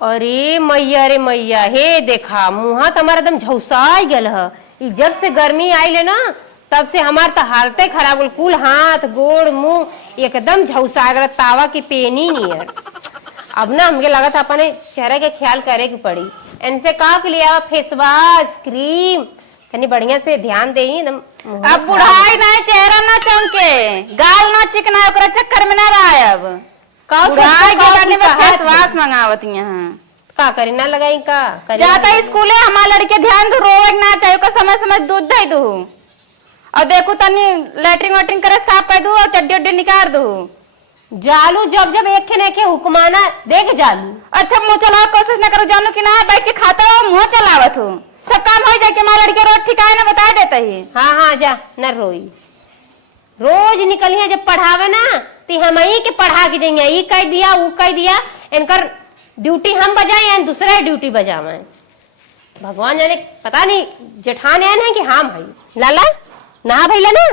अरे मैया रे मैया, हे देखा मुहा तो हमारा एकदम झौसा गल है। जब से गर्मी आइले ना तब से हमार तो हालते खराब हो, कुल हाथ गोड़ मुंह एकदम झौसा गया, तावा की पेनी नियर। अब ना हमके लगा था अपने चेहरे के ख्याल करे की पड़ी। इनसे कहा के लिया फेस वॉश क्रीम तनी बढ़िया से ध्यान दे। अब बुढ़ाई ना चेहरा ना चमके, गाल ना चिकना, ओकरा चक्कर में ना रहा। अब बुढ़ाई के बारे में फेस वॉश मंगावती हैं। का करी ना लगाई का करी जाता स्कूले हमार लड़के ध्यान दो, रोवे ना चाहिए को समय समय दूध दे दू और देखो तनी लैट्रिन वैट्रिन करे साफ कर दू और चड्डी उड्डी निकाल दू। जालू जब जब एक ने हुक्माना देख जालू। अच्छा मुँह चलाओ, कोशिश ना करो जानू कि ना बैठ के खाता हो मुँह चलावत हो। सब काम हो जाए कि हमारे लड़के रोज ठिकाए ना बता देता ही। हाँ हाँ जा न रोई, रोज निकली है जब पढ़ावे ना तो हम ही के पढ़ा के जाइए, ये कह दिया वो कह दिया। इनकर ड्यूटी हम बजाए या दूसरा ड्यूटी बजावे। भगवान जाने पता नहीं जेठान एन है कि हाँ भाई लाला नहा भैला ना।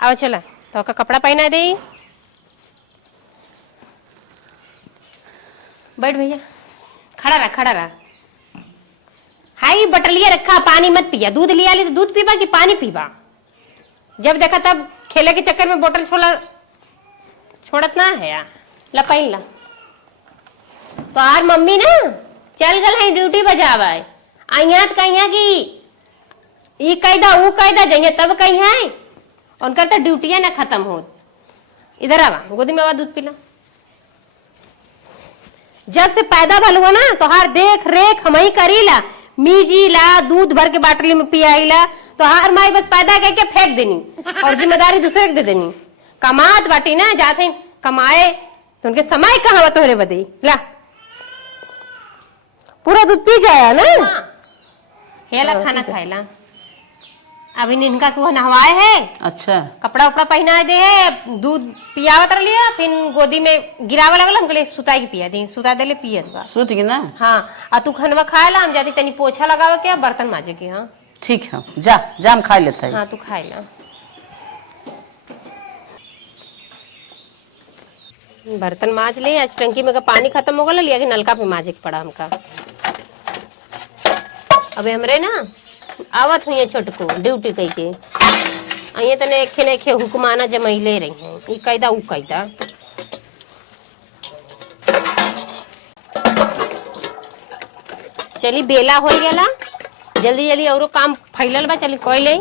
आओ चला तो का कपड़ा पहना दे। बैठ भैया, खड़ा रहा खड़ा रहा। हाई बटलिया रखा, पानी मत पिया। दूध लिया ली तो दूध पीबा कि पानी पीबा? जब देखा तब खेले के चक्कर में बोतल छोड़त ना है यार। ला पहन ला। तो आर मम्मी ना चल गल है ड्यूटी बजावा अहिया तो कहिया कि ये कैदा वो कैदा जाइए तब कहिया है उनका तो ड्यूटिया ना खत्म हो। इधर आवा गोदी में आवा, दूध पीला। जब से पैदा भल हुआ ना तो हर देख रेख हम ही करीला, मीजी ला दूध भर के बाटली में पियाईला। तो हर माई बस पैदा करके फेंक देनी और जिम्मेदारी दूसरे को दे देनी। कमात बाटी ना जाते कमाए तो उनके समय कहाँ तोहरे बदे। ला पूरा दूध पी जाया ना। हेला खाना खाएला। अभी इनका को नहवाए है। अच्छा कपड़ा उपड़ा पहना दे है, दूध पियावत लिया, फिर गोदी में गिरावा लगल हमके सुता के पिया दी, सुता देले पियत बा। सुत की ना। हाँ आ तू खनवा खाएला, हम जाती तनी पोछा लगावे के बर्तन माजे के। हाँ ठीक है, जा जाम खा लेता है। हाँ तू खाएला। बर्तन माज ले, आज टंकी में का पानी खत्म हो गया, लिया के नलका पे माजे के पड़ा हमका। अबे हमरे ना आवत हुई छोटको ड्यूटी कई के अये तने एखे हुक्माना जमैले रही हैं। ई कैदा उ कैदा। चली बेला हो गया, जल्दी जल्दी औरो काम फैलल बा, चली कोई ले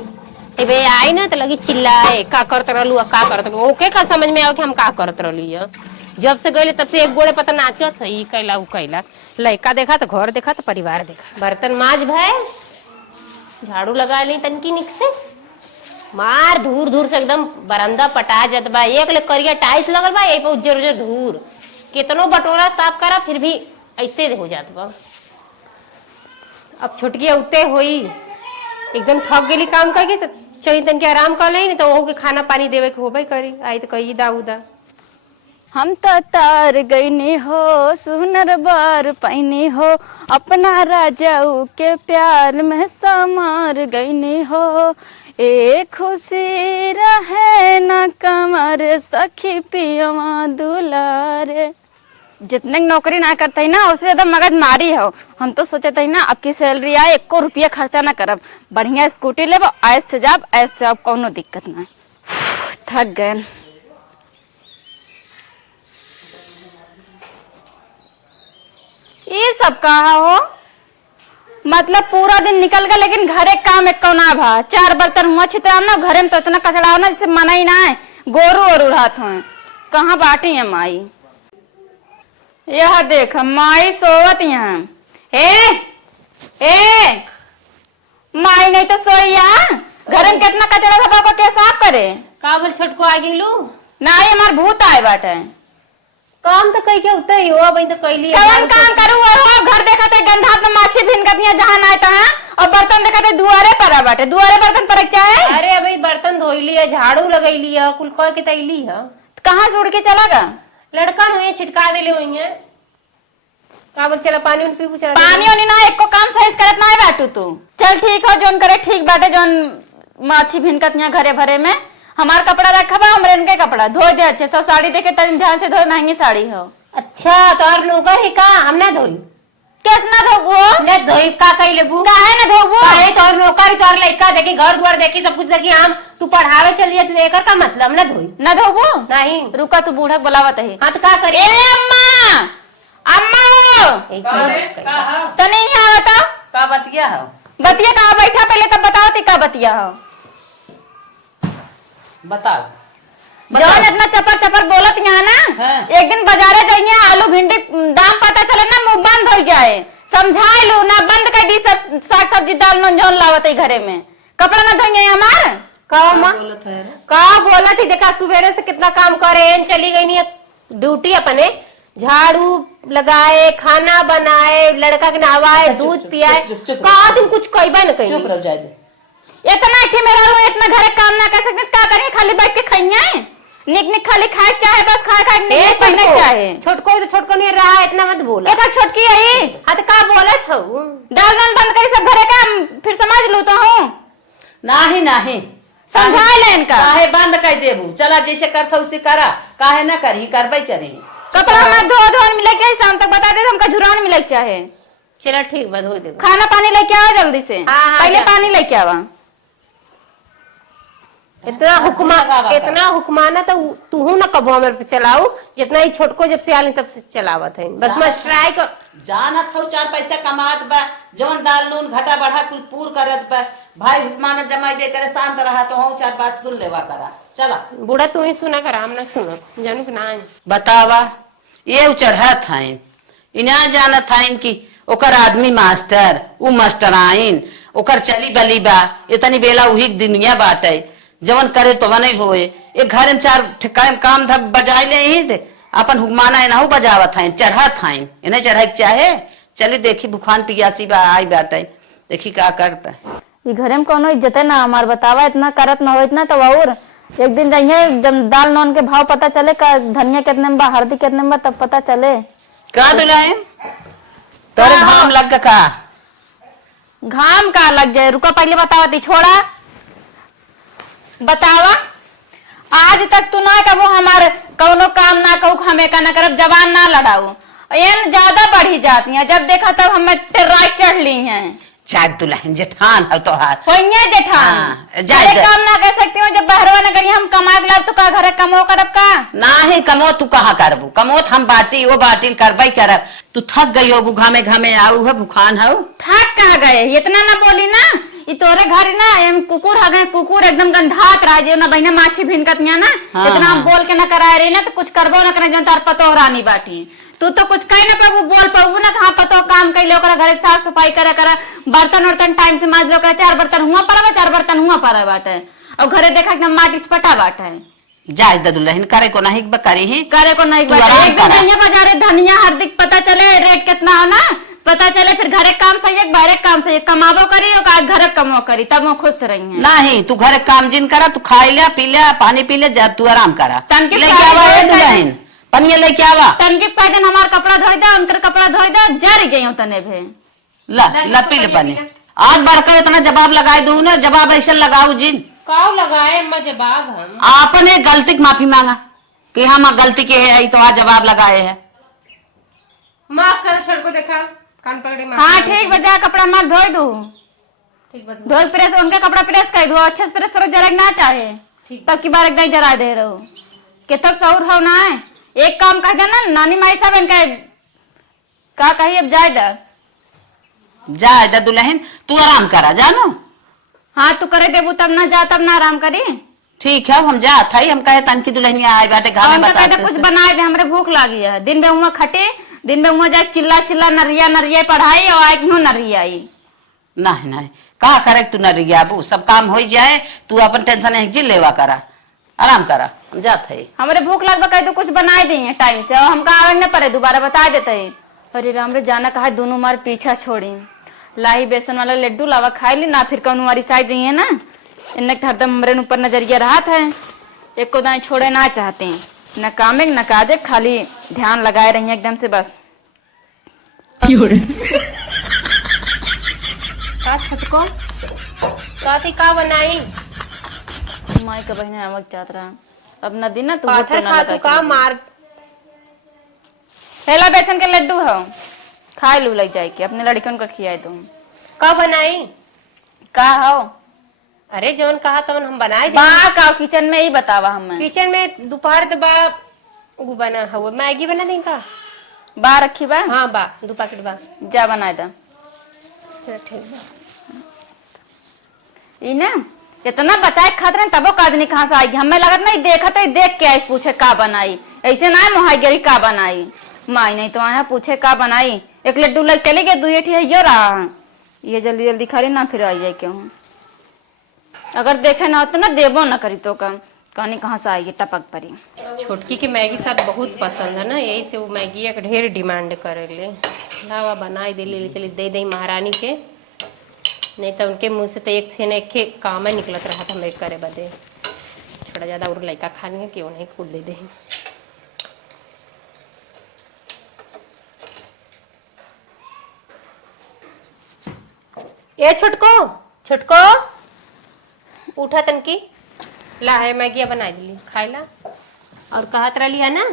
बे आई ना तो लगी चिल्लाए का करत रहलू का करत रहलू। ओके का समझ में आओ कि हम का करत रहली है। जब से गए तब से एक गोड़े पता नाचत है, ई कैला उ कैला। लड़का देखा तो घर देखा तो परिवार देखा। बर्तन माज भाई, झाड़ू लगा ली तनकी निक से, मार धूर धूर से एकदम बरामदा पटा जात बा। एक ले करिया टाइल्स लगल बा, यही पे उज्जर उज्जर धूर। कितनो बटोरा साफ करा फिर भी ऐसे हो जात बा। अब छुटकिया उते होई एकदम थक गेली काम करके, तो चली तनके आराम कर ले, नहीं तो वो के खाना पानी देवे के होबे करी। आई तो कही दाऊदा हम तो तार गईनी हो सुनर बार पैनी हो, अपना राजाऊ के प्यार में समार गईनी हो। एक खुशी रहे न कमर सखी पियवा दुलारे। जितने नौकरी ना करते ना उससे ज्यादा मगज मारी हो। हम तो सोचते ना अब की सैलरी आए 1 रुपया खर्चा ना करब, बढ़िया स्कूटी ले ऐस से जाब ऐस से, अब कोनो दिक्कत ना। थक गए। ये सब कहा हो मतलब पूरा दिन निकल गया लेकिन घरे काम एक ना भा। 4 बर्तन हुआ छितरा ना घरे में तो इतना कचरा हो ना जिससे मना ही ना है। गोरू और उड़ात हो कहाँ बाटी है माई। यह देख माई सोवत यहाँ। ए माई नहीं तो सोइया, घर में कितना कचरा था को के साफ करे। का बोल छोटको आ गेलू ना, ये हमार भूत आए बाटे। काम तो कई के उते ही हो, अभी तो कैली कौन काम करू हो। घर देखते गंधा तो माछी भिनकतियां जहां आता है और बर्तन देखते दुआरे पर बाटे, दुआरे बर्तन पर चाहे। अरे अभी बर्तन धोइली है, झाड़ू लगैली है, कुल कह के तैली है। कहाँ से उड़ के चलागा? लड़का हुई छिटका देले हुई है। का बोल चला पानी उन पीबू, चला पानी ओनी ना एको काम सही करत ना है बाटू तू। चल ठीक हो, जोन करे ठीक बाटे, जोन माछी भिनकतियां घरे भरे में। हमार कपड़ा रखा बा, हमरे इनके कपड़ा धो दे अच्छे से। साड़ी देके तनी ध्यान से धोए, महंगी साड़ी हो। अच्छा तो और लोग ही का हम ना धोई कैसे ना धोबो? ने धोई का कई लेबू काहे ना धोबो? काहे तोर नौकर तोर लइका देखी घर द्वार देखी सब कुछ देखी हम तू पढ़ावे चल जाए तू एकर का मतलब ना धोई ना धोबो? नहीं रुका तू बूढ़ा बुलावत है। हां तो का करे ए अम्मा, अम्मा तने यहाँ बता का बतिया हो? बतिया कहाँ बैठा पहले तब बताओ ती का बतिया हो। बताओ। जौन इतना चपर चपर बोलत यहाँ ना हाँ। एक दिन बाजारे जाइए आलू भिंडी दाम पता चले ना मुंह बंद हो जाए। समझाए लू ना बंद कर दी सब साग सब्जी दाल न जौन लावत है घरे में कपड़ा ना धोइए हमार का मां का बोला थी देखा सुबह से कितना काम करे चली गई नहीं ड्यूटी अपने झाड़ू लगाए खाना बनाए लड़का के नहवाए दूध पियाए का दिन कुछ कईबा न कहीं चुप रहो जाए दे। इतना इथे मेरा रो इतना घरे काम ना कर सकते का करें खाली बैठ के खाइए निक निक खाली खाए चाहे बस खाए खाए नहीं पहने चाहे छोटको तो छोटको नहीं रहा इतना मत बोला ये छोटकी है हाँ तो का बोले था दाल दाल बंद करी सब घरे का फिर समझ लू तो हूँ नहीं नहीं समझा ले इनका काहे बंद कर देबू चला जैसे करता उसे करा काहे ना करी करबई करी कपड़ा मत धो धो मिले के शाम तक बता दे हमका झुरान मिले चाहे चलो ठीक बात हो दे खाना पानी लेके आओ जल्दी से हाँ, पहले जा। पानी लेके आवा इतना हुक्माना तो तू ना कबो हमारे पे चलाऊ जितना ही छोटको जब से आली तब से चलावत है बस मैं ट्राई कर जानत हो 4 पैसा कमात बा जवन दाल नून घटा बढ़ा कुल पूर करत बा भाई हुक्माना जमाई दे करे शांत रहा तो हम 4 बात सुन लेवा करा चला बूढ़ा तू ही सुना कर हम ना सुनो जानू कि ना बतावा ये चढ़त है इना जानत है कि ओकर आदमी मास्टर उ मास्टर आइन ओकर चली बली बा इतनी बेला उही दुनिया बाटे जवन करे तो नहीं होए एक घर में 4 ठिकाने काम धब बजाई ले ही दे अपन हुक्माना एनाहू बजावत है चढ़त है इन्हें चढ़ाई चाहे चली देखी बुखान पियासी बा आई बाटे देखी का करता ये घरे में कोनो इज्जत है ना हमार बतावा इतना करत ना हो इतना तो और एक दिन जाइए जब दाल नॉन के भाव पता चले का धनिया कितने में बा हल्दी कितने में बा तब पता चले का दुलाए तोरे घाम लग का घाम का लग जाए रुका पहले बतावा दी छोड़ा बतावा आज तक तू ना कबो हमारे कौनो काम ना कहू हमें का ना करब जवान ना लड़ाऊ एन ज्यादा बढ़ी जाती है जब देखा तब हमें राइट चढ़ ली हैं चाय दुल्हन जेठान है तोहार होइए जेठान हाँ, जाए अरे काम ना कर सकती हूँ जब बहरवा न गई हम कमा के लाब तो का घर कमो करब का नाही कमो तू कहाँ करबू कमोत हम बाटी वो बाटी करबई करब तू थक गई हो घामे घामे आऊ है बुखान हो थक का गए इतना ना बोली ना ये तोरे घर ना एम कुकुर आ गए कुकुर एकदम गंधात रहा जो ना बहना माछी भिनकतिया ना हाँ, इतना हम हाँ। बोल के ना कराए रही ना तो कुछ करबो ना करे जन तार पतो रानी बाटी तू तो कुछ कह ना पाबू बोल पाबू ना कहाँ पतो काम कैले ओकरा घर साफ सफाई करे करे बर्तन वर्तन टाइम से माज लो करे 4 बर्तन हुआ पड़ा 4 बर्तन हुआ पड़ा बाटे और घरे देखा एकदम माटी से पटा बाटे जाए द दुल्हन करे को नहीं करी ही करे को नहीं तू आराम एक दिन करा। धनिया बाजारे धनिया हार्दिक पता चले रेट कितना हो ना पता चले फिर घरे काम सही है बाहरे काम सही है कमाबो करी और घरे कमो करी तब वो खुश रही है नहीं तू घर काम जिन करा तू खाई लिया पी लिया पानी पी ले जा तू आराम करा तनके लेके आवा खाए है दुल्हन पनिया लेके आवा तनके कहते हमार कपड़ा धोई दे उनकर कपड़ा धोई दे जर गई हूं तने भे ला ला पी ले पानी आज बढ़कर इतना जवाब लगाए दू ना जवाब ऐसे लगाऊ जिन काव लगाए अम्मा जवाब हम आपने गलती की माफी मांगा कि हम गलती के है तो आज जवाब लगाए है माफ कर छोड़ को देखा कान पकड़ी माफ हाँ ठीक बजा कपड़ा मत धोई दू ठीक बात धोई प्रेस उनके कपड़ा प्रेस कर दू अच्छे से प्रेस करो जरा ना चाहे तब की बार एकदम जरा दे रहो के तक सौर हो ना है एक काम कह दे ना नानी माई साहब इनका का कही अब जाए दा जाए द दुल्हन तू आराम करा जानो हाँ तू करे देबू तब ना जा तब ना आराम करी ठीक है हम जा था हम कहे तन की दुल्हनिया आए बाटे घर में उनका बता कहते कुछ बनाए दे हमरे भूख लगी है दिन में हुआ खटे दिन में हुआ जाए चिल्ला चिल्ला नरिया नरिया पढ़ाई और आई क्यों नरिया आई नहीं नहीं कहा करे तू न रिया बू सब काम हो जाए तू अपन टेंशन नहीं जिल लेवा करा आराम करा हम जात है हमरे भूख लगवा कहे तो कुछ बनाए दिए टाइम से और हमका आवे न पड़े दोबारा बता देते अरे राम रे जाना कहा दोनों मार पीछा छोड़ी लाही बेसन वाला लड्डू लावा खाई ली ना फिर कौन हमारी साइड जाइए ना इन्ने हरदम हमरे ऊपर नजरिया रहा है एक को दाएं छोड़े ना चाहते हैं न कामे न काजे खाली ध्यान लगाए रही एकदम से बस का छटको काती का बनाई माई का बहने नमक चाहत रहा अब नदी ना तू पाथर खा तू का मार पहला बेसन के लड्डू हो खा लू लग जाए के अपने लड़कियों को खियाए तुम। कब बनाई? का हो? अरे जौन कहा तवन हम बनाए दे। बा का किचन में ही बतावा हमें। किचन में दोपहर तो बा वो बना हुआ मैगी बना दें का? बा रखी बा? हाँ बा 2 पैकेट बा। जा बनाए दा। चलो ठीक बा। ई ना इतना बचाए खातिर तबो काज नहीं कहाँ से आएगी। हमें लगत नहीं देखत है देख के ऐसे पूछे का बनाई। ऐसे ना मोहाइगरी का बनाई माई नहीं तो आया पूछे का बनाई। एक लड्डू लग चले गए 2 एठी है यो रहा ये जल्दी जल्दी खा ना फिर आ जाए क्यों। अगर देखे ना तो ना देबो ना करी तो काम कहानी कहाँ से आएगी टपक परी। छोटकी के मैगी साथ बहुत पसंद है ना यही से वो मैगी एक ढेर डिमांड करेले। लावा बनाई दे ले चली दे दे महारानी के नहीं तो उनके मुंह से तो एक से न एक काम ही निकलत रहा था मेरे करे बदे। थोड़ा ज्यादा और लड़का खाने है क्यों नहीं खुद दे दे। ए छोटको छोटको उठा तनकी ला है मैगी बना दिली खाई ला। और कहत रही है ना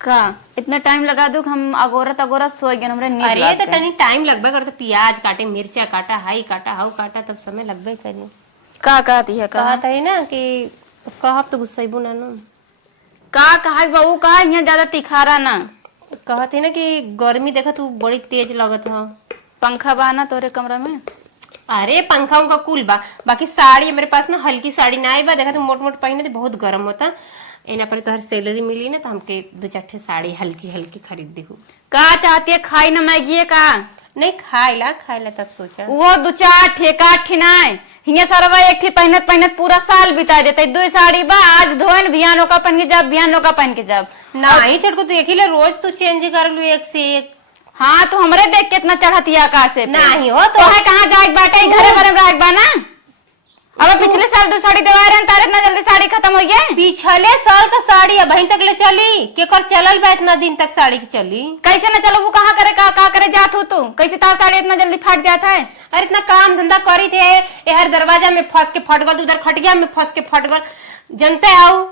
का इतना टाइम लगा दू हम अगोरत अगोरत सो गए हमरे नींद अरे लाग तो गए। तनी टाइम लगबे करता प्याज काटे मिर्चा काटा हाई काटा हाउ काटा तब समय लगबे करी। का कहती है का कहत है ना कि कहब तो गुस्सैबू ना नो। का कहा बहू का यहाँ ज्यादा तिखारा ना। कहत है ना कि गर्मी देखा तू बड़ी तेज लगत ह। पंखा बा ना तोरे कमरा में? अरे पंखा उनका कुल बा बाकी साड़ी मेरे पास ना हल्की साड़ी ना आई बा देखा तू मोट मोट पहने तो बहुत गर्म होता। एना पर तोहर सैलरी मिली ना तो हमके 2-4 ठे साड़ी हल्की हल्की खरीद देहू। का चाहती है खाई ना मैगी का? नहीं खाइला तब सोचा वो 2-4 ठेका ठिनाए हिया सरवा एक ठे पहनत पहनत पूरा साल बिता देते। 2 साड़ी बा आज धोन बियानो का पहन के जब बियानो का पहन के जब नहीं छोटको तू एक ही रोज तू चेंज कर लू एक से एक। हाँ तो हमरे देख कितना चढ़ती आकाश से नहीं हो तो है कहाँ जाए बाटे घरे घरे रह बा ना। अब पिछले साल 2 साड़ी दवा रहे तारे इतना जल्दी साड़ी खत्म हो गया। पिछले साल का साड़ी अब तक ले चली के कर चलल बा इतना दिन तक साड़ी की चली। कैसे न चलो वो कहाँ करे का करे जात हो तू कैसे तार साड़ी इतना जल्दी फट जाता है। अरे इतना काम धंधा करी थे हर दरवाजा में फंस के फट गल उधर खटिया में फंस के फट गल जनते आओ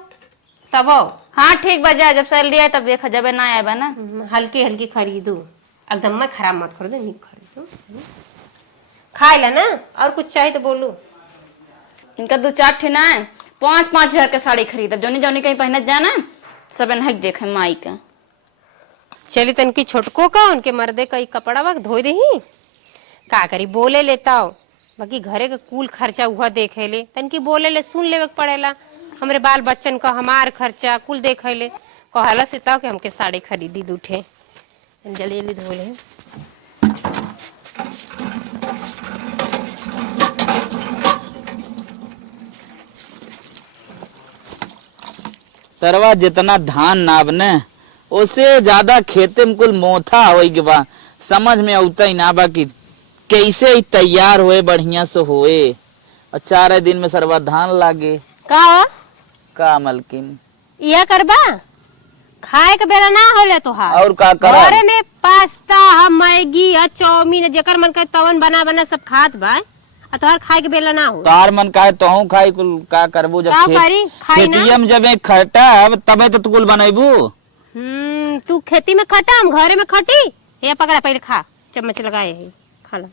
तब। हाँ ठीक बजा जब सैलरी आए तब देखा जब ना आए बा ना। हल्की हल्की खरीदू एकदम मैं खराब मत खरीदू नहीं खरीदू खाए ला ना। और कुछ चाहिए तो बोलू। इनका 2-4 ठे ना 5-5 हजार के साड़ी खरीदब जोनी जोनी कहीं पहनत जाना सब नहक देखे माई का। चली तनकी छोटको का उनके मर्दे का कपड़ा वक्त धोई दही का करी बोले लेता हो बाकी घरे का कुल खर्चा हुआ देखे ले तनकी बोले ले सुन लेवे पड़ेला। हमरे बाल बच्चन का हमार खर्चा कुल देखे ले कहला से ताओ कि हमके साड़ी खरीदी 2 ठे जल्दी जल्दी धो ले। सरवा जितना धान नाबने उससे ज्यादा खेते में कुल मोथा हो के बा समझ में औता ही ना बा कि कैसे ही तैयार होए बढ़िया से होए। और 4 दिन में सरवा धान लागे का मलकिन यह करबा खाए के बेरा ना होले तोहार और का कर घरे में पास्ता मैगी चाउमीन जेकर मन करे तवन बना बना सब खात बा तोहार खाए के बेला ना हो। तार मन का है तो खाई कुल का करबू जब का करी खाई ना खेतियम जब एक खटब तबे तो कुल बनाइबू। तू खेती में खटा हम घरे में खटी ये पकड़ा पहले खा चम्मच लगाए है खा ला।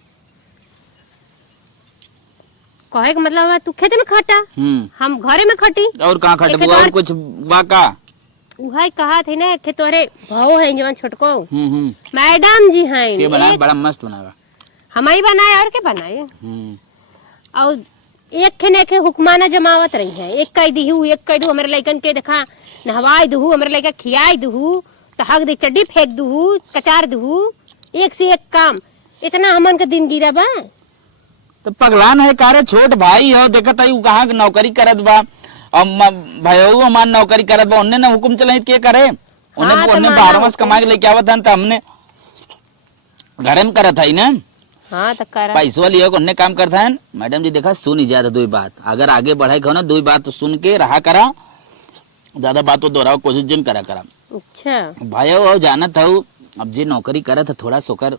कहे के मतलब है तू खेती में खटा हम घरे में खटी और कहाँ खटबू और कुछ बाका उहाई कहा थे ना कि तोरे भाव है जवान छोटको हम्म मैडम जी हैं ये बना बड़ा मस्त बनावा हमारी बनाए और के बनाए और एक खेने के हुक्माना जमावत रही है एक कह दीहू एक कह दू हमारे लइकन के देखा नहवाई दू हमारे लइका खियाई दू तो हक दे चड्डी फेंक दू कचार दू एक से एक काम इतना हमन का दिन गिरा बा। तो पगलान है कारे छोट भाई हो देखत आई कहाँ नौकरी करत बा और भाईओ हमार नौकरी करत बा उन्ने ना हुकुम चलाई के करे उन्ने 12 मास कमा के लेके आवत हन त हमने घरे में करत है ना। हाँ तो करा पैसवा लियो उन्ने काम करता है। मैडम जी देखा सुन ही ज्यादा 2 बात अगर आगे बढ़ाई कहो ना 2 बात तो सुन के रहा करा ज्यादा बात तो दोहराओ कोशिश जिन करा करा। अच्छा भाईओ हो जानत हो अब जे नौकरी करत है थोड़ा सोकर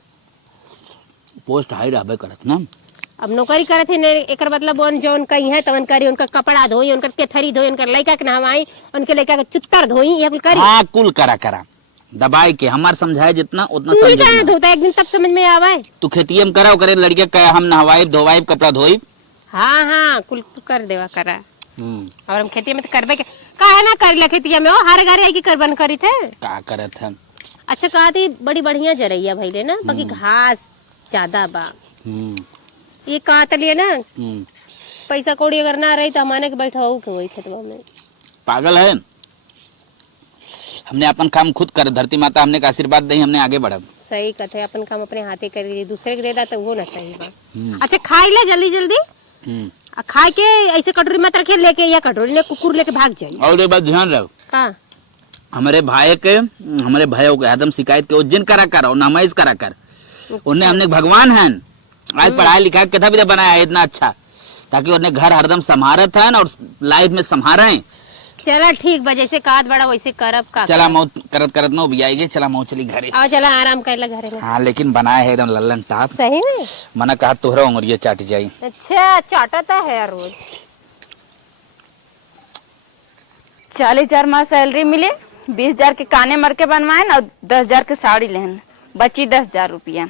पोस्ट हाई रहबे करत ना। अब नौकरी करत है एक मतलब उन जो उनका है तवन करी उनका कपड़ा धोई उनका केथरी धोई उनका लड़का के नहवाई उनके लड़का के चुत्तर धोई ये कुल करी। हाँ कुल करा करा दबाई के हमार समझाए जितना उतना तू ही समझे कहना ना। धोता एक दिन तब समझ में आवा है। तू खेतिये में करा करे लड़के कहे हम नहवाइब धोवाइब कपड़ा धोइब। हाँ हाँ कुल तू कर देवा करा। हम्म, और हम खेती में तो करबे के काहे ना कर ले खेतिया में, ओ हर गारे आई की करबन करी थे। का करत हम। अच्छा कहा थी बड़ी बढ़िया जरैया भइले ना, बाकी घास ज्यादा बा। हम्म, ये कहा तलिए ना हम्म, पैसा कौड़ी अगर ना रही तो हमारे के बैठाऊ के वही खेतवा में। पागल है। हमने अपन काम खुद कर, धरती माता हमने का आशीर्वाद दी, हमने आगे बढ़ब। सही कहते अपन काम अपने हाथे कर ली, दूसरे के दे दा तो वो ना सही बा। हम्म, अच्छा खाई ले जल्दी जल्दी, हम्म। आ खाए के ऐसे कटोरी में रखे लेके, या कटोरी में कुकुर लेके भाग जाई। और ये बात ध्यान रख, का हमारे भाई के हमारे भाइयों के आदम शिकायत के उज्जैन करा कर और नमाइज करा कर। उन्हें हमने भगवान है आज पढ़ाई लिखाई कितना भी बनाया है इतना अच्छा, ताकि उन्हें घर हरदम संभारत है और लाइफ में संभारे। चला ठीक बा, जैसे कात बड़ा वैसे करब का। चला मौत करत करत नो भी आएगी, चला मौत चली घरे। आओ चला आराम कर ला घरे में। हाँ लेकिन बनाया है एकदम लल्लन टाप। सही में? मना कहा तोहरा उंगलिया चाट जाई। अच्छा चाटता है रोज। 40,000 माह सैलरी मिले, 20,000 के काने मर के बनवाए और 10,000 के साड़ी लेहन, बची 10,000 रुपया।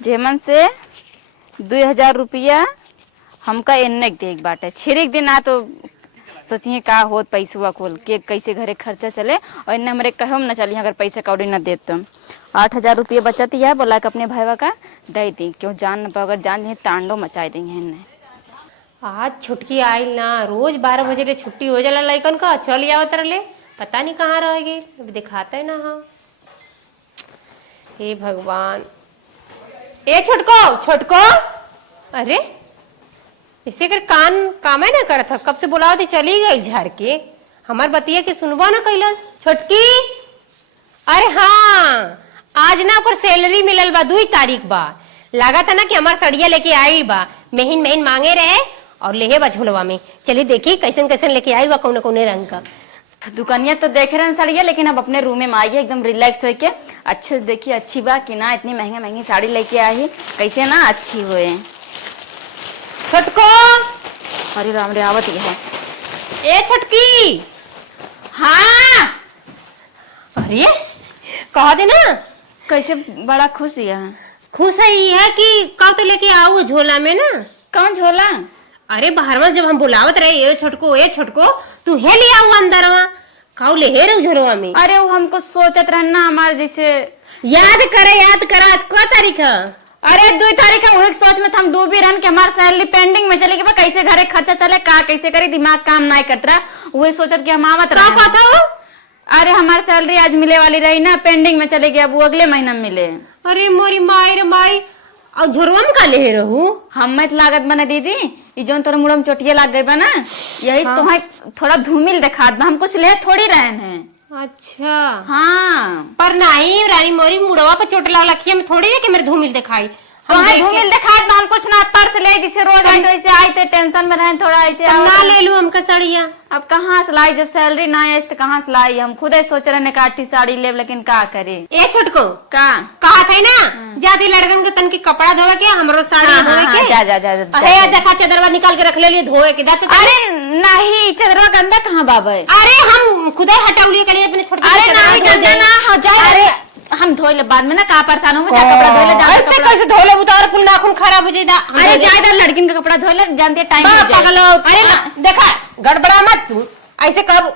जेमन से 2,000 रुपया हमका एन्ने देख बाटे छिड़क देना, तो सोचिए का होत पैसुआ खोल के कैसे घरे खर्चा चले, और इन्ने हमरे कहो न चलिए अगर पैसा कौड़ी न दे तो 8,000 रुपया बचत है, बोला कि अपने भाईवा का दे दी, क्यों जान न पाओ, अगर जान जाए तांडो मचाए देंगे इन्ने। आज छुटकी आई ना, रोज 12 बजे ले छुट्टी हो जाला लइकन का, चल आवत रहे, पता नहीं कहाँ रह गई, अभी दिखाता है ना। हाँ हे भगवान, ए छोटको छोटको, अरे इसे कर कान काम है ना करत, कब से बुलाओ थी चली गई झाड़ के, हमार बतिया के सुनबो ना कैलस। छोटकी, अरे हाँ आज ना ओकर सैलरी मिलल बा, 2 तारीख बा, लगा था ना कि हमार सड़िया लेके आई बा, महीन महीन मांगे रहे और लेहे बा झोलवा में। चलिए देखी कैसन कैसन लेके आई बा, कौन कौन रंग का। दुकानिया तो देख रहे हैं साड़ियाँ, लेकिन अब अपने रूम में आई है एकदम रिलैक्स होके, अच्छे से देखिए अच्छी बा कि ना, इतनी महंगी महंगी साड़ी लेके आई है, कैसे ना अच्छी हुए। छोटको, अरे राम रे आवत है। ए छोटकी, हाँ अरे कह दे ना, कैसे बड़ा खुश है। खुश है ये है कि कब तो लेके आओ झोला में ना। कौन झोला? अरे बाहर में जब हम बुलावत रहे, ए छोटको तू हे ले आओ अंदर वहाँ, काऊ ले हे रहो झोलवा में। अरे वो हमको सोचत रहना हमारे जैसे याद करा आज क्या तारीख है? अरे 2 तारीख है, वही सोच में हम डूबी रहन कि हमारे सैलरी पेंडिंग में चले गई, कैसे घरे खर्चा चले, का कैसे करी, दिमाग काम नहीं कर रहा, वही सोचत कि हम आवत रहे। का था वो? अरे हमारी सैलरी आज मिले वाली रही ना, पेंडिंग में चले गई, अब वो अगले महीना में मिले। अरे मोरी माई रे माई, और झोरवा में का ले रहू? हम मत लागत बना दीदी, ये जो तोरे मुड़म चोटिया लाग गई बा ना, यही हाँ। तुम्हें थोड़ा धूमिल दिखात बा, हम कुछ ले थोड़ी रहन है। अच्छा हाँ पर नहीं रानी, मोरी मुड़वा पे चोट लग लखिया में थोड़ी है कि मेरे धूमिल दिखाई। तुम्हें धूमिल दिखात बा, हम कुछ ना पर्स ले, जिसे रोज आई तो ऐसे आई थे टेंशन में रहे थोड़ा ऐसे तब ना ले लू हमका साड़िया। अब कहाँ से लाई, जब सैलरी ना आई तो कहाँ से लाई, हम खुद ही सोच रहे ने काटी साड़ी ले, लेकिन का करे। ए छोटको, का कहा था ना जाती लड़कन के तन के कपड़ा धोवे के, हमरो साड़ी हाँ, धोवे हाँ, के। जा, जा, जा, जा, अरे जा। देखा चदरवा निकाल के रख ले लिए धोए के जाते। अरे नहीं चदरवा गंदा कहाँ बाबा है? अरे हम खुद ही हटाउलिए के लिए अपने छोटके अरे चदरवा नहीं धो गंदा दे। ना हो जाए, अरे हम धोए ले बाद में ना, कहाँ परेशान होंगे, जा कपड़ा धोए ले, जा ऐसे कपड़ा- कैसे धो ले, उतार कुल नाखून खराब हो जाएगा। अरे जायदा लड़किन का कपड़ा धोए ले, जानते टाइम हो जाए। पागल हो। अरे देखा गड़बड़ा मत तू, ऐसे कब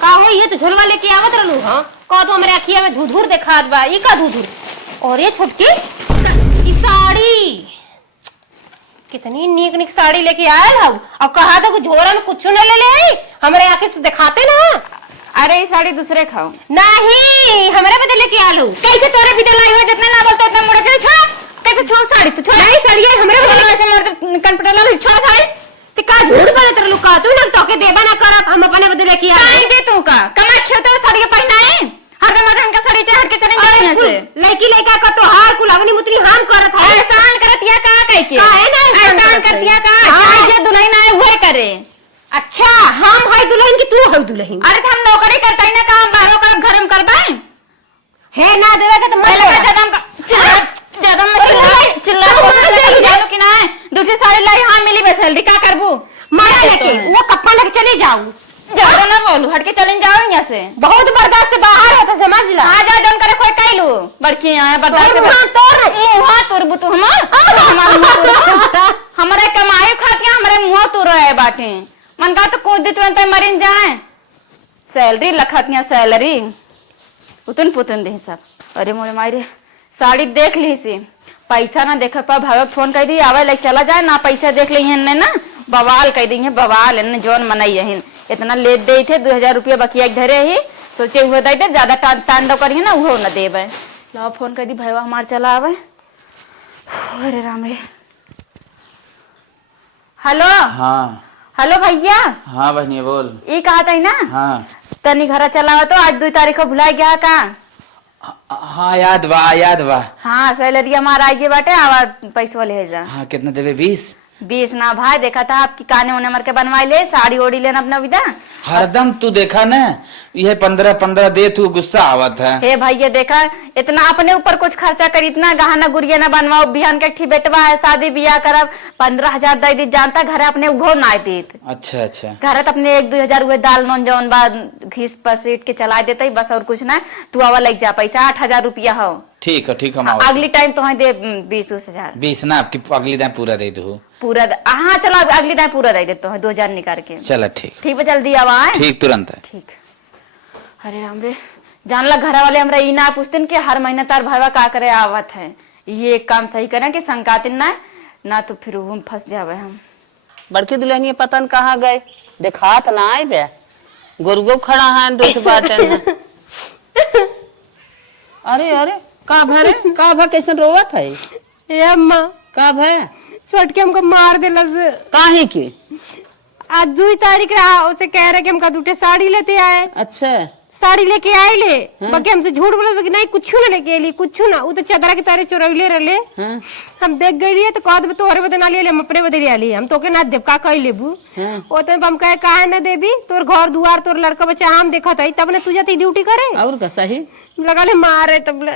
का हो, ये तो झोलवा लेके आवत रहलू। हां कह तो हमरे अखिया में धुधुर देखात बा, ई का धुधुर? और ये छोटकी ई साड़ी कितनी नीक नीक साड़ी लेके आयल हम, और कहा था कि झोरा में कुछ न ले ले आई, हमरे आंखें से दिखाते ना। अरे ये साड़ी दूसरे खाओ। नहीं हमरे बदले लेके आलू। कैसे तोरे भी लाई हो, जितना ना बोलते उतना मुड़ के छोड़, कैसे छोड़ साड़ी तू छोड़, नहीं साड़ी हमरे बदले कैसे मोड़ कनपटेला ले छोड़ साड़ी, ते का झूठ बोलत रहलू, का तू ना तो के देबा ना करब, हम अपने बदले लेके आलू। टाइम दे तू का कमा खेतो साड़ी के पहना है, हर मदन का साड़ी चाह के चलेंगे यहाँ से। लड़की लड़का का तो हार कुल अग्नि मुतनी हम करत है। एहसान करतिया का कह के, का है ना एहसान करतिया का, हाँ। चाहे जे दुल्हन आए वही करे। अच्छा हम है दुल्हन की तू है दुल्हन? अरे तो हम नौकरी करते ही ना, काम बाहरों करब घर में करबे है ना देवे के तो मत पहले बोला। ज्यादा मत चिल्ला जानू कि ना, दूसरी साड़ी लाई, हाँ मिली बस सैलरी, का करबू मारा लेके वो कप्पा लेके चले जाऊ। ज्यादा ना बोलू, हट के चले जाओ यहाँ से। बहुत के आया बता के मुँह तुरबू तू हमारे कमाई खाती हमारे मुँह तुर रहे बाटे मन का तो कुछ दिन मरीन जाए सैलरी लखतिया सैलरी उतन पुतन दे सब। अरे मोरे मारे साड़ी देख ली सी पैसा ना देख पा भावे फोन कर दी आवे लाइक चला जाए ना पैसा देख ली ने ना बवाल कह दी है बवाल है जोन मनाई है इतना ले दे थे 2000 रुपया बकिया धरे ही सोचे हुए दे ज्यादा तान दो करी ना वो न देवे लाओ फोन कर दी भैया हमार चला आवे। अरे राम रे हेलो हाँ हेलो भैया। हाँ बहनी बोल। ये कहा था ना हाँ तनी घर चलावा तो आज 2 तारीख को भुला गया का। हाँ याद बा। हाँ सैलरी हमारा आगे बाटे आवा पैसा ले जा। हाँ कितना देवे 20 ना भाई देखा था आपकी काने होने मर के बनवाई ले साड़ी ओड़ी लेना अपना विदा हरदम तू देखा ना यह 15 दे तू गुस्सा आवत है। हे भाई ये देखा इतना अपने ऊपर कुछ खर्चा कर इतना गहना गुड़िया ना बनवाओ बिहान के ठी बेटवा है शादी बियाह करब 15,000 दे दी जानता घर अपने उहो ना देत। अच्छा घर अपने 1-2 हजार हुए दाल नॉन जौन बाद घीस पसीट के चला देते बस और कुछ ना तू आवा लग जा पैसा 8,000 रुपया हो। ठीक है हम अगली टाइम तो दे 20,000 20 ना आपकी अगली टाइम पूरा दे दू पूरा हाँ चलो अगली टाइम पूरा दे देते हैं 2,000 निकाल के। चलो ठीक है जल्दी आवा ठीक तुरंत है ठीक। अरे राम रे जानला घर वाले हमरा ई ना पूछते कि हर महीना तार भाईवा का करे आवत है ये एक काम सही करें कि संकातिन ना तो फिर हम फंस जावे हम। बड़की दुल्हनिया पतन कहाँ गए देखात ना आए बे गोरगो खड़ा है दूध बाटन अरे का भरे का भा कैसन रोवत है ए अम्मा का भा छोट के हमको मार देलस काहे की आज 2 तारीख रहा उसे कह रहे कि हमका 2 साड़ी लेते आए अच्छा साड़ी लेके आए ले बाकी हमसे झूठ बोले कि नहीं कुछ ना लेके आली कुछ ना वो तो चदरा के तारे चोरैले रहले हम देख गई तो कह तोहरे बदे ना ले हम अपने बदे आली हम तोके ना देव का कह लेबू ओतने हम कहे काहे ना देबी तोर घर दुआर तोर लड़का बच्चा हम देखत है तब ने तू जाती ड्यूटी करे और का सही लगा ले मारे तब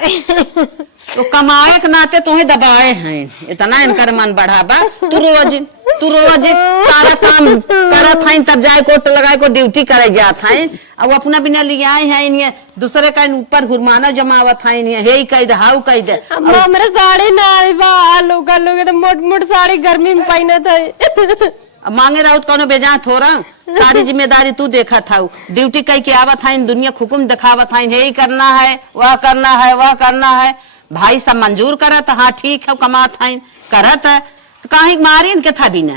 तो कमाए के नाते तुम्हें दबाए हैं इतना इनकर मन बढ़ाबा तू रोज सारा काम करत हैं तब जाए कोट लगाए को ड्यूटी करे जात हैं अब अपना बिना लिए आए हैं इन्हें दूसरे का ऊपर घुरमाना जमावत हैं इन्हें हे कह दे हाउ कह दे हमरा साड़ी ना आई बा लोग तो मोट साड़ी गर्मी में पहनत है मांगे रहो कौनो बेजा थोड़ा सारी जिम्मेदारी तू देखा था ड्यूटी कह के आवत है दुनिया हुकुम दिखावत है हे करना है वह करना है भाई सब मंजूर करत हाँ ठीक है कमात है करत है कहीं मारी इनके था भी ना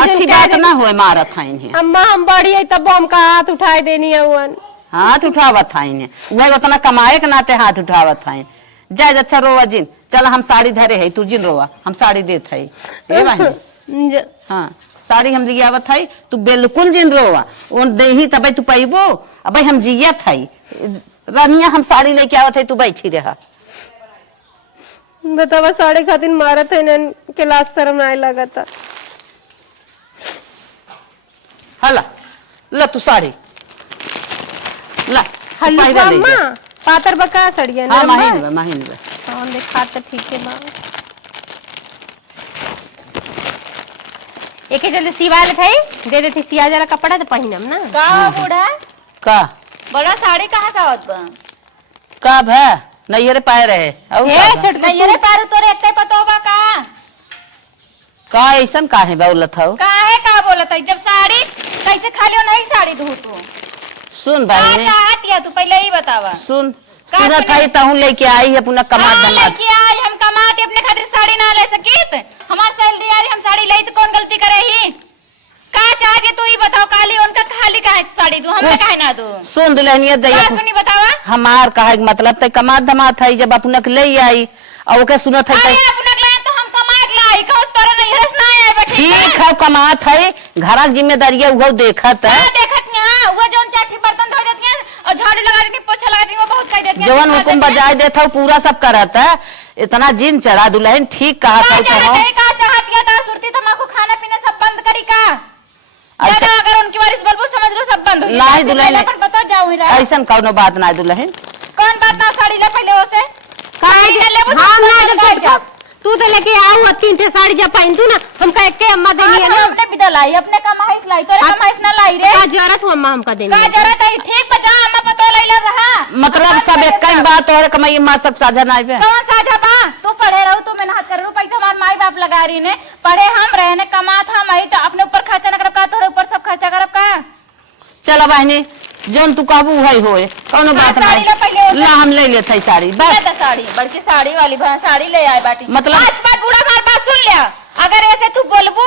अच्छी बात ना हो मारत है इन्हें अम्मा हम बड़ी है तब हमका हाथ उठाए देनी है हाथ उठावत है इन्हें वह उतना कमाए के नाते हाथ उठावत है जाए अच्छा रोवा जिन चल हम साड़ी धरे है तू जिन रोवा हम साड़ी देत है हाँ साड़ी हम लियावत है तू बिल्कुल जिन रोवा उन दे ही तब तू पैबो अब हम जियत है रनिया हम साड़ी लेके आवत है तू बैठी रहा बतावा साड़ी खातिर मारत है नन के लाश शर्म आए लगा था हला ला तू साड़ी ला हल्लू अम्मा पातर बका सड़िया हां माहिन कौन देखा तो ठीक है बा एके जल्दी सिवा ले भाई दे देती सिया जरा कपड़ा तो पहनम ना का बूढ़ा का बड़ा साड़ी कहां से आवत बा का भा नैहरे पाए रहे ए छोट नैहरे पार तोरे एकते पतो बा का ऐसन काहे बोलत हो काहे का बोलत है जब साड़ी कैसे खालियो नहीं साड़ी धो तू सुन भाई ने आतिया तू पहले ही बतावा सुन सूरत आई तहु लेके आई है पुना कमा दमा लेके आई हम कमाते अपने खातिर साड़ी ना ले सकीत हमार सैलरी आ रही हम साड़ी लाई तो कौन गलती करे ही का चाहे तू ही बताओ काली उनका खाली काहे साड़ी तू हमने काहे ना दू सुन दुल्हनिया दैया सुनी बतावा हमार काहे मतलब त कमा दमा था जब अपना ले आई और ओके सुनत है अपना ले तो हम कमाए लाई कहो तोरे नहीं हरस ना आए बैठे ठीक है कमात है घर की जिम्मेदारी वो देखत है देखत यहां वो जोन चाठी बर्तन धो देती है और झाड़ू लगा देती पोछा लगा देती वो बहुत कह देती है जवन हुकुम बजाय देता पूरा सब करत है इतना जिन चढ़ा दुल्हन ठीक कहा था का चाहत किया था सुरती तमाकू खाना पीना सब बंद करी का अगर उनकी वारिस बलबू समझ लो सब बंद हो गया लाई दुल्हन पर बता जाऊं ऐसन कौनो बात ना दुल्हन कौन बात ना साड़ी ले पहले ओसे काहे ले हम ना दे तू तो लेके आओ 3 साड़ी जब पहन तू ना हम कह के अम्मा देनी है ना अपने बिदा लाई अपने कमाई लाई तोरे कमाई ना लाई रे का जरूरत हो अम्मा हमका देनी का जरूरत है ठीक बजा अम्मा फोटो लैला रहा मतलब सब एक ही बात और कमाई माँ सब साझा नहीं पे कौन साझा बा तू पढ़े रहू तू मेहनत कर रहू पैसा हमार माई बाप लगा रही ने पढ़े हम रहे ने कमात हम आई तो अपने ऊपर खर्चा न करब का तोरे ऊपर सब खर्चा करब का चला बहनी जोन तू कहबू है होए कौनो बात साड़ी नहीं ला पहले ला हम ले लेते हैं साड़ी बस ले साड़ी बड़की साड़ी वाली साड़ी ले आए बाटी मतलब- आज बात बूढ़ा हमार बात सुन लिया अगर ऐसे तू बोलबू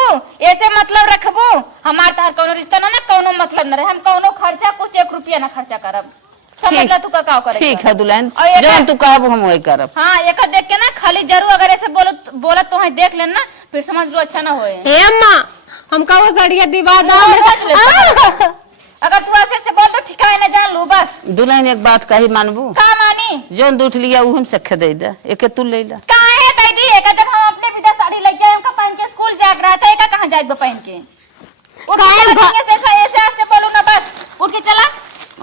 ऐसे मतलब रखबू हमार तार कोनो रिश्ता ना कोनो मतलब न रहे हम कोनो खर्चा कुछ 1 रुपया ना खर्चा करब समझ ला तू का करे ठीक है दुल्हन और एक- जोन तू कहबू हम वही करब हाँ एक देख के ना खाली जरूर अगर ऐसे बोलत तो देख लेना ना फिर समझ लो अच्छा ना होए हे अम्मा हम का वो साड़िया दिवा दा अगर तू ऐसे बोल तो ठिकाने ना जान लू बस दुल्हन एक बात कही मानबू का मानी जोन दूठ लिया ऊ हम सखे दे दे एके तू ले ला काहे दीदी एक जब हम अपने विदा साड़ी लेके आए हमका पहन के स्कूल जाग रहा था एका कहां जाएगा पहन के ऐसे बोलू ना बस उठ के चला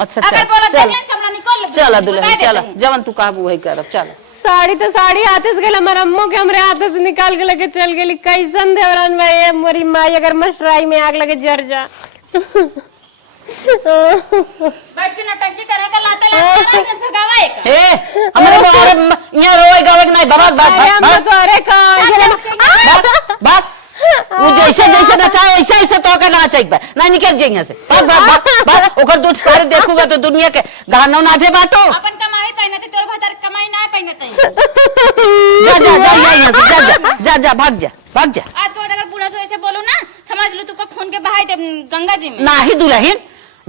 अच्छा अगर बोला चमड़ा निकल चला दुल्हन चला जवन तू कहबू वही करब चला साड़ी तो साड़ी हाथे से गल हमारे अम्मो के हमरे हाथे से निकाल के लेके चल गेली कैसन देवरान भाई मोरी माई अगर मस्टराई में आग लगे जर जा बैठ के नटंकी करेगा लाते लाते भगावा एक ए हमरे बारे यहाँ रोए गावे नहीं बराबर बात अरे अम्मा तो अरे बात वो जैसे जैसे नचाए ऐसे ऐसे तो के ना चाहिए ना निकल जाए यहाँ से बात ओकर दूध सारे देखूगा तो दुनिया के गहना ना दे बाटो अपन कमाई पहनते तोर भतर कमाई ना पहनते जा जा जा यहाँ से जा जा भाग जा आज के बाद अगर बूढ़ा तो ऐसे बोलू ना समझ लो तू को खून के बहाई दे गंगा जी में ना ही दुल्हन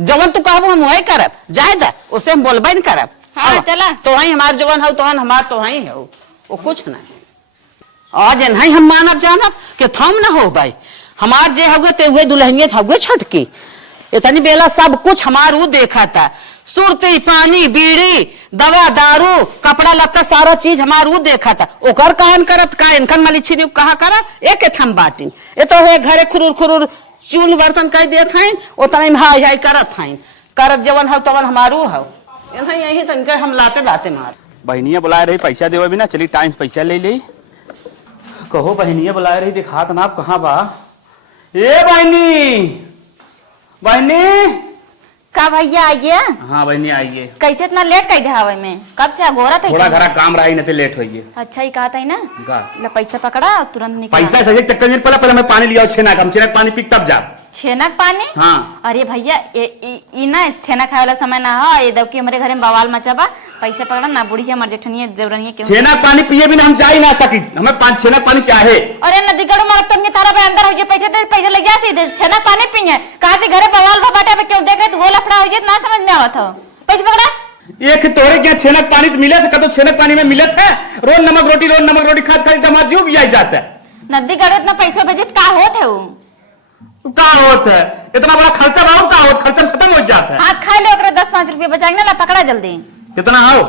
जवन तू कहबू हम वही करब जाए दा उसे हम बोलबे न करब हाँ चला तो वही हमार जवन हो तो हमार तो वही हो वो कुछ नहीं आज नहीं हम मानब जानब कि थम ना हो भाई हमार जे होगे ते हुए दुल्हनिये होगे छटकी इतनी बेला सब कुछ हमार वो देखा था सुरती पानी बीड़ी दवा दारू कपड़ा लत्ता सारा चीज हमार वो देखा था ओकर कहन करत का इनकन मलिछी कहा करत एक थम बाटी ये तो है घरे खुरुर खुरुर चूल बर्तन कह देत हैं उतना में हाय हाय करत हैं करत जवन हो तवन हमारू हो यही तो इनके हम लाते लाते मार बहनिया बुलाए रही पैसा देवे भी ना चली टाइम से पैसा ले ली कहो बहनिया बुलाए रही दिखा ना आप कहाँ बा ए बहनी बहनी का भैया आइए हाँ बहनी आइए कैसे इतना लेट कह दिया हवे में कब से अगोरा था थोड़ा घरा काम रहा नहीं तो लेट होइए अच्छा ही कहा था ना का ले पैसा पकड़ा और तुरंत निकला पैसा सही चक्कर नहीं पहले पहले मैं पानी लिया छेना का छेना पानी पी तब जा छेनक पानी हाँ अरे भैया ई ना छेना खाए वाला समय ना हो ये दबकी हमारे घर में बवाल मचाबा पैसा पकड़ा ना बुढ़ी हमारे जेठनिया देवरनिया के छेना पानी पिए बिना हम जा ही ना सकी हमें 5 छेना पानी चाहे अरे नदी गढ़ मार तो नहीं थारा पे अंदर हो जे पैसे ले जा सीधे छेना पानी पिए कहते घरे बवाल बाटा पे क्यों देखे तो वो लफड़ा हो जे ना समझ में आवत हो पैसे पकड़ा एक तोरे क्या छेनक पानी तो मिले थे कदो छेनक पानी में मिले थे रोज नमक रोटी खाद खाली हमारा जीव भी आ जाता है नदी गढ़ इतना पैसा भेजित का होत है का होता है इतना बड़ा खर्चा भाव का होता खर्चा खत्म हो जाता है हाथ खा ले ओकरे 10-5 रुपया बचाएंगे ना पकड़ा जल्दी कितना हो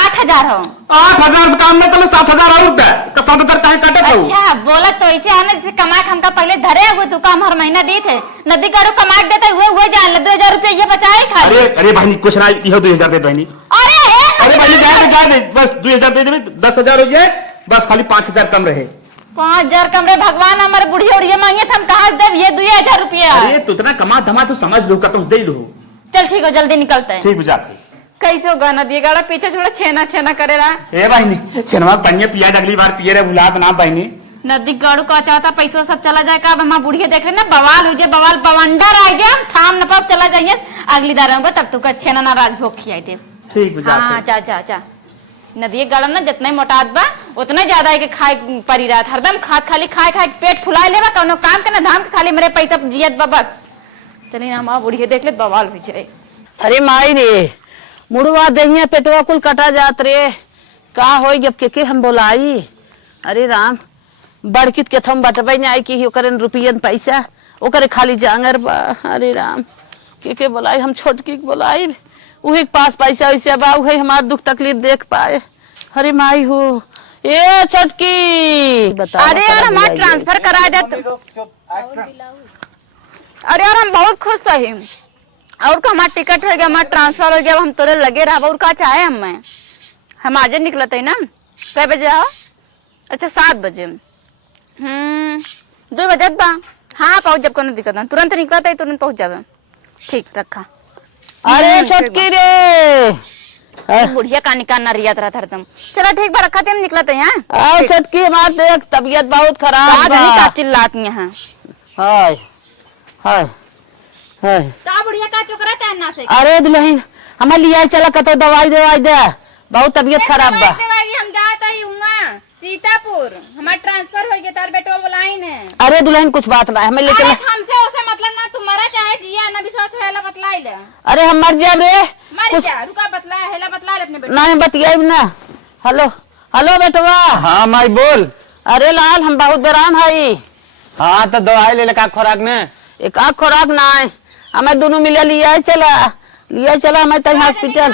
8,000 हो 8,000 से काम में चले 7,000 और दे 7,000 कहीं काटे तो अच्छा बोला तो ऐसे आने जैसे कमा हमका पहले धरे हुए तू काम हर महीना दी थे नदी का कमा देते हुए जान ले 2,000 रुपया ये बचाए खाली अरे बहनी कुछ ना यह 2,000 दे बहनी अरे बहनी जा दे बस 2,000 दे दे 10,000 हो जाए बस खाली 5,000 कम रहे 5,000 कम रहे भगवान हमारे बुढ़ी और ये मांगे हम कहा दे ये 2,000 रुपया अरे तू इतना कमा धमा तू समझ लो का तुम दे लो चल ठीक हो जल्दी निकलते हैं ठीक बुझाते कैसे होगा नदी गाड़ा पीछे छोड़ा छेना छेना करे रहा ए बहनी छेनवा पन्ने पिया अगली बार पिए रे भुला ना बहनी नदी गाड़ू का चाहता पैसा सब चला जाए का हम बुढ़िया देख रहे ना बवाल हो जाए बवाल बवंडर आ गया थाम न पाप चला जाइए अगली दार होगा तब तू का छेना ना राजभोग खियाई दे ठीक बुझाते हाँ जा जा जा नदी गाड़ा ना जितना मोटात बा उतना ज्यादा है कि खाए परी रात हरदम खाद खाली खाए खाए पेट फुलाए लेवा कौनो काम के ना धाम के खाली मेरे पैसा जियत बा बस चलिए ना माँ बुढ़िया देख ले बवाल हो जाए अरे माई रे मुड़वा दहिया पेटवा कुल कटा जात रे का होई जब के हम बोलाई अरे राम बड़कित के थम बटबे नहीं आई कि ओकरे रुपयन पैसा ओकरे खाली जांगर बा अरे राम के बोलाई हम छोटकी के बोलाई उही के पास पैसा वैसा बा उही हमार दुख तकलीफ देख पाए अरे माई हो ए छोटकी बता अरे यार हमारा ट्रांसफर करा दे अरे यार हम बहुत खुश रही और का हमारा टिकट हो गया हमारा ट्रांसफर हो गया हम तोरे लगे रहा और का चाहे हम आज निकलते ना कै बजे आओ अच्छा 7 बजे 2 बजे बा हाँ पहुंच जब कोनो दिक्कत ना तुरंत निकलते तुरंत पहुंच जावे ठीक रखा अरे छोटकी रे बुढ़िया का निकालना रियात रहा था तुम। चलो ठीक बा, रखा थे, हम निकलते हैं। आओ छोटकी, हमारी देख तबीयत बहुत खराब बा। का चिल्लाती हैं। हाय हाय हाय। का बुढ़िया का चुकरा तैरना से। अरे दुल्हन हमें लिया चला कतो दवाई दे, बहुत तबीयत खराब बा। हम जाता ही हुआ सीतापुर, हमारा ट्रांसफर हो गया, तार बेटो बुलाइन है। अरे दुल्हन कुछ बात ना, हमें लेके हमसे उसे मतलब ना, तुम्हारा चाहे जिया ना विश्वास हेला बतलाई ले। अरे हम मर जाए रे। मर जा, रुका बतला, हेला बतला ले अपने बेटे। नहीं बतियाई ना। हेलो हेलो बेटवा। हाँ माई बोल। अरे लाल हम बहुत बेरान हई। हाँ तो दवाई ले का खुराक ने। एक आख खुराक ना है, हमें दोनों मिले लिया चला हमें तई हॉस्पिटल।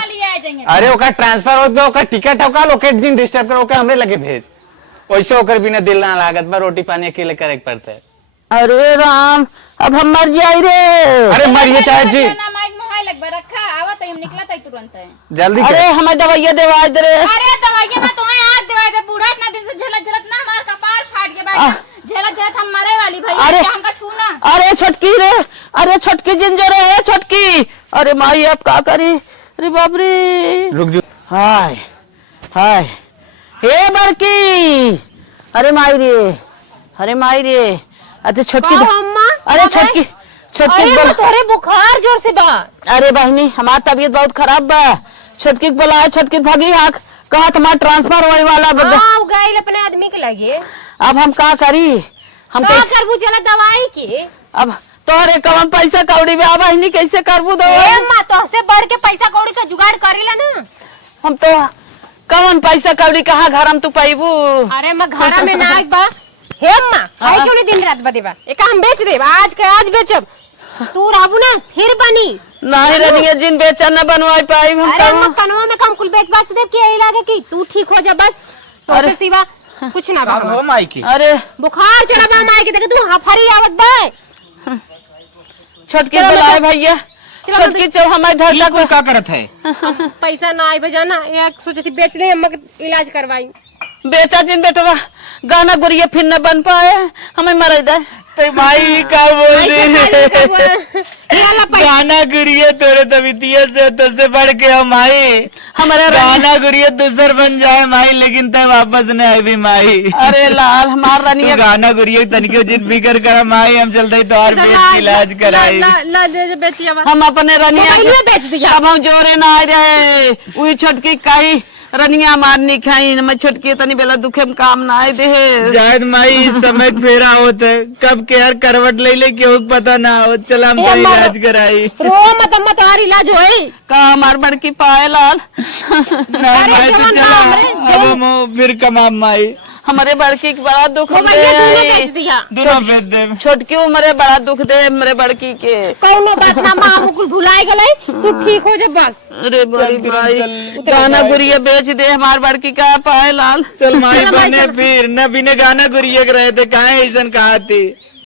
अरे ओका ट्रांसफर हो गया, ओका टिकट होका लोकेट दिन डिस्टर्ब कर, ओके हमरे लगे भेज। वैसे ओकर बिना दिल ना लागत बा, रोटी पानी अकेले करे के पड़ता है। अरे राम, अब हम मर जाए रे। अरे मरिए चाहे जी, रखा आवा तई, हम निकला तई तुरंत है। जल्दी अरे हमें दवाइया देवा दे रे। अरे दवाइयां में तुम्हें आज दवाई दे, बूढ़ा इतना दिन से झलक ना, हमारा कपार फाट गया भाई, झलक हम मरे वाली भाई। अरे हमका छूना। अरे छोटकी रे, अरे छोटकी जिंजर है छोटकी। अरे माई अब का करी, अरे बाप रे। रुक जो। हाय हाय हे बड़की, अरे माई रे, अरे छोटकी अम्मा अरे छोटकी अरे तोरे बुखार जोर से बा। अरे बहनी हमारी तबीयत बहुत खराब बा, छोटकी को बुलाया, छोटकी भागी हाक, कहा तुम्हारा ट्रांसफर होने वाला बा। हाँ गए अपने आदमी के लगे। अब हम का करी, हम का कैसे करबू चला दवाई के। अब तोहरे कम पैसा कौड़ी बा बहनी, कैसे करबू दवाई। माँ तो से बढ़ के पैसा कौड़ी का जुगाड़ करेला ना। हम तो कौन पैसा कौड़ी कहाँ घर हम तू पैबू। अरे मैं घर में ना बा हे अम्मा, आई क्यों नहीं दिन रात बदेबा, एक हम बेच देब, आज के आज बेचब, तू राबू ना फिर बनी। नहीं रनिया जिन बेचा न बनवाई पाई हम। अरे अम्मा कनवा में कम कुल बेच बाच देब के लागे की तू ठीक हो जा बस, तो से सिवा कुछ ना बा। हो माई की। अरे बुखार चढ़ा बा माई के, देख तू हफरी आवत बा। छोटकी बुलाए भैया, छोटकी चल हमारे धरला को का करत है। पैसा ना आई बजाना, एक सोचती बेच ले अम्मा के इलाज करवाई। बेचा जिन बेटवा, गाना गुड़िया फिर न बन पाए, हमें मर दे। तो माई का बोल दे गाना गुरिये तोरे तबियतिया से तो से बढ़ के हम माई, हमारा गाना गुरिये दूसर बन जाए माई, लेकिन तय वापस न आए भी माई। अरे लाल हमार तू रनिया गाना गुरिये तनिको जिद फिकर कर माई, हम चलते तो और बेच इलाज कराई। ला दे बेचिया बा। हम अपने रनिया मोबाइलिया बेच दिया। अब हम जोरे ना आए रहे, वही छोटकी कही रनिया मारनी खाई, मैं छोटकी तनी बेला दुखे में काम ना आए दे। जायद माई इस समय फेरा होता है, कब के यार करवट ले ले के पता ना हो, चला हम तो इलाज कराई। रो मत अम्मा, तुम्हारी इलाज होई। का हमार बड़की पाए लाल। नहीं माई तो चला, अब हम फिर कमाम माई। हमारे बड़की के बड़ा दुख मोबाइलिया दोनों दे, बेच दिया। दोनों बेच दे। छोटकी उम्र बड़ा दुख दे मेरे बड़की के। कौनो बात ना, माँ मुकुल भुलाए गले, तू ठीक हो जा बस। अरे बड़ी भाई, चल। गाना गुड़िया बेच दे, हमार बड़की का पाए लाल। चल माई बने फिर न बिने गाना गुरिये के रहे थे, काहे ऐसा कहा थी।